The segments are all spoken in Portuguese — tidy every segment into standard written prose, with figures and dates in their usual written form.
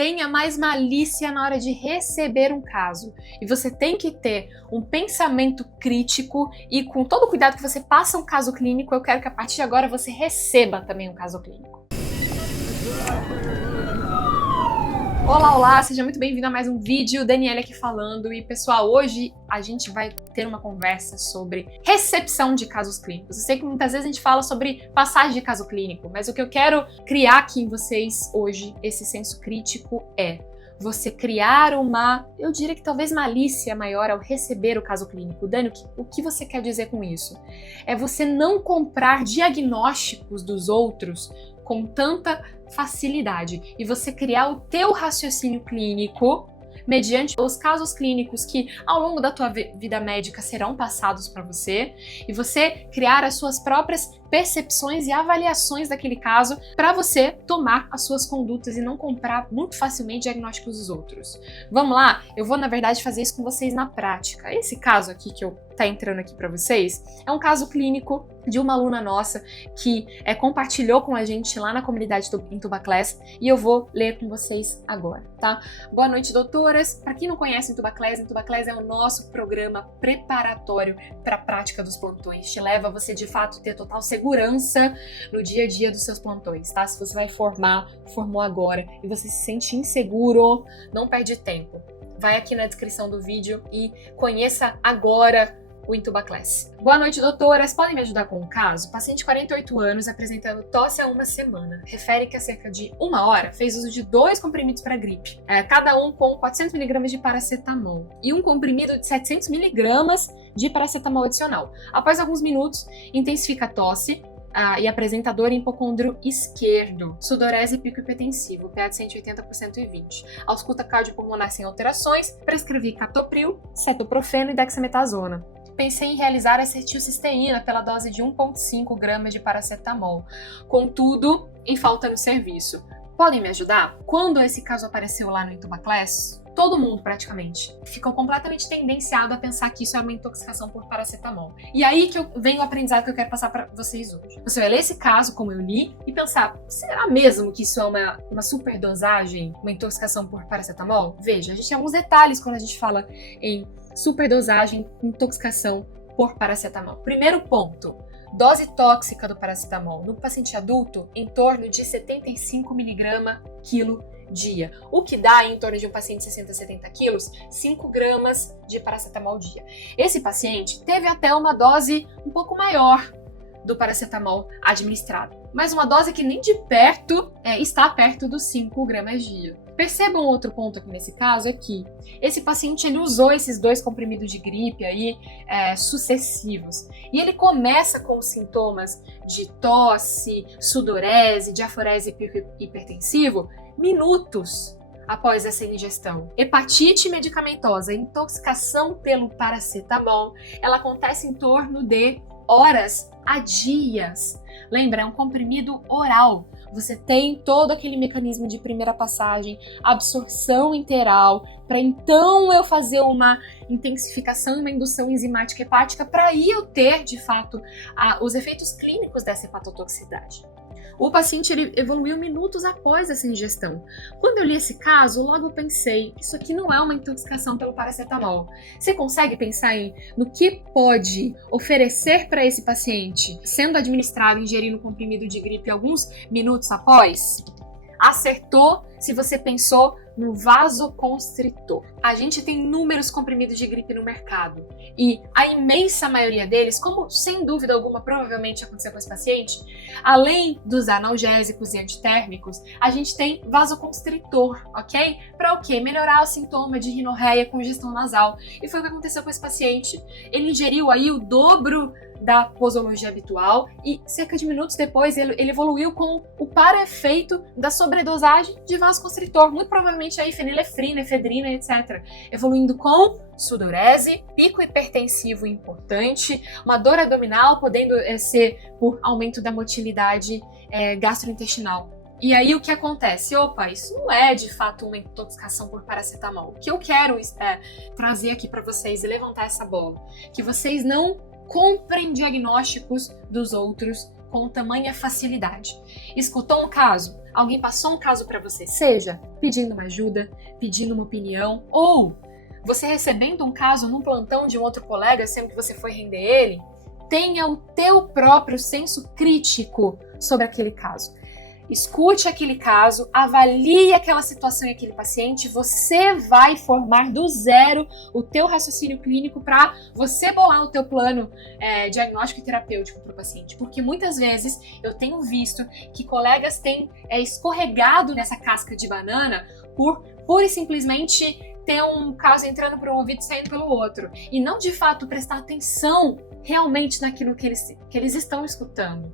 tenha mais malícia na hora de receber um caso. E você tem que ter um pensamento crítico e com todo o cuidado que você passa um caso clínico, eu quero que a partir de agora você receba também um caso clínico. Olá, olá, seja muito bem-vindo a mais um vídeo, Daniela aqui falando. E pessoal, hoje a gente vai ter uma conversa sobre recepção de casos clínicos. Eu sei que muitas vezes a gente fala sobre passagem de caso clínico, mas o que eu quero criar aqui em vocês hoje, esse senso crítico, é você criar uma, eu diria que talvez malícia maior ao receber o caso clínico. Dani, o que você quer dizer com isso? É você não comprar diagnósticos dos outros com tanta facilidade e você criar o teu raciocínio clínico mediante os casos clínicos que ao longo da tua vida médica serão passados para você e você criar as suas próprias percepções e avaliações daquele caso para você tomar as suas condutas e não comprar muito facilmente diagnósticos dos outros. Vamos lá? Eu vou, na verdade, fazer isso com vocês na prática. Esse caso aqui que eu tá entrando aqui para vocês é um caso clínico de uma aluna nossa que compartilhou com a gente lá na comunidade do IntubaClass e eu vou ler com vocês agora, tá? Boa noite, doutoras. Para quem não conhece IntubaClass é o nosso programa preparatório para a prática dos plantões. Te leva a você, de fato, ter total segurança no dia a dia dos seus plantões, tá? Se você vai formou agora e você se sente inseguro, não perde tempo. Vai aqui na descrição do vídeo e conheça agora o IntubaClass. Boa noite, doutoras. Podem me ajudar com o caso? Paciente de 48 anos apresentando tosse há uma semana. Refere que há cerca de uma hora fez uso de 2 comprimidos para gripe, cada um com 400 mg de paracetamol e um comprimido de 700 mg de paracetamol adicional. Após alguns minutos, intensifica a tosse e apresenta dor em hipocôndrio esquerdo, sudorese e pico hipertensivo, PA de 180 por 120. Ausculta cardiopulmonar sem alterações, prescrevi captopril, cetoprofeno e dexametasona. Pensei em realizar acetilcisteína pela dose de 1,5 gramas de paracetamol, contudo, em falta no serviço. Podem me ajudar? Quando esse caso apareceu lá no IntubaClass, todo mundo praticamente ficou completamente tendenciado a pensar que isso é uma intoxicação por paracetamol. E aí que vem o aprendizado que eu quero passar para vocês hoje. Você vai ler esse caso, como eu li, e pensar, será mesmo que isso é uma superdosagem, uma intoxicação por paracetamol? Veja, a gente tem alguns detalhes quando a gente fala em superdosagem, intoxicação por paracetamol. Primeiro ponto, dose tóxica do paracetamol no paciente adulto em torno de 75 mg quilo dia, o que dá em torno de um paciente de 60 a 70 quilos, 5 gramas de paracetamol dia. Esse paciente teve até uma dose um pouco maior do paracetamol administrado, mas uma dose que nem de perto está perto dos 5 gramas dia. Percebam outro ponto aqui nesse caso é que esse paciente ele usou esses 2 comprimidos de gripe aí sucessivos e ele começa com os sintomas de tosse, sudorese, diaforese e pico hipertensivo minutos após essa ingestão. Hepatite medicamentosa, intoxicação pelo paracetamol, ela acontece em torno de horas a dias. Lembra, é um comprimido oral. Você tem todo aquele mecanismo de primeira passagem, absorção enteral, para então eu fazer uma intensificação e uma indução enzimática hepática para aí eu ter, de fato, os efeitos clínicos dessa hepatotoxicidade. O paciente ele evoluiu minutos após essa ingestão. Quando eu li esse caso, logo eu pensei, isso aqui não é uma intoxicação pelo paracetamol. Você consegue pensar no que pode oferecer para esse paciente sendo administrado, ingerindo comprimido de gripe alguns minutos após? Acertou se você pensou no vasoconstritor. A gente tem inúmeros comprimidos de gripe no mercado e a imensa maioria deles, como sem dúvida alguma provavelmente aconteceu com esse paciente, além dos analgésicos e antitérmicos, a gente tem vasoconstritor, ok? Para o quê? Melhorar o sintoma de rinorreia, congestão nasal. E foi o que aconteceu com esse paciente. Ele ingeriu aí o dobro da posologia habitual e cerca de minutos depois ele evoluiu com o para-efeito da sobredosagem de vasoconstritor, muito provavelmente aí fenilefrina, efedrina, etc. Evoluindo com sudorese, pico hipertensivo importante, uma dor abdominal podendo ser por aumento da motilidade gastrointestinal. E aí o que acontece? Opa, isso não é de fato uma intoxicação por paracetamol. O que eu quero trazer aqui para vocês e levantar essa bola, que vocês não comprem diagnósticos dos outros com tamanha facilidade. Escutou um caso? Alguém passou um caso para você, seja pedindo uma ajuda, pedindo uma opinião, ou você recebendo um caso num plantão de um outro colega, sendo que você foi render ele, tenha o teu próprio senso crítico sobre aquele caso. Escute aquele caso, avalie aquela situação e aquele paciente, você vai formar do zero o teu raciocínio clínico para você bolar o teu plano diagnóstico e terapêutico para o paciente. Porque muitas vezes eu tenho visto que colegas têm escorregado nessa casca de banana por pura e simplesmente ter um caso entrando por um ouvido e saindo pelo outro. E não de fato prestar atenção realmente naquilo que eles estão escutando.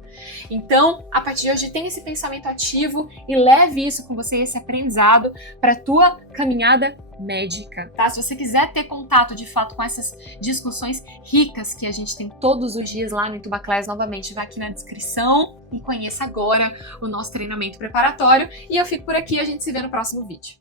Então, a partir de hoje, tenha esse pensamento ativo e leve isso com você, esse aprendizado, para a tua caminhada médica, tá? Se você quiser ter contato, de fato, com essas discussões ricas que a gente tem todos os dias lá no Intubaclass, novamente, vai aqui na descrição e conheça agora o nosso treinamento preparatório. E eu fico por aqui, a gente se vê no próximo vídeo.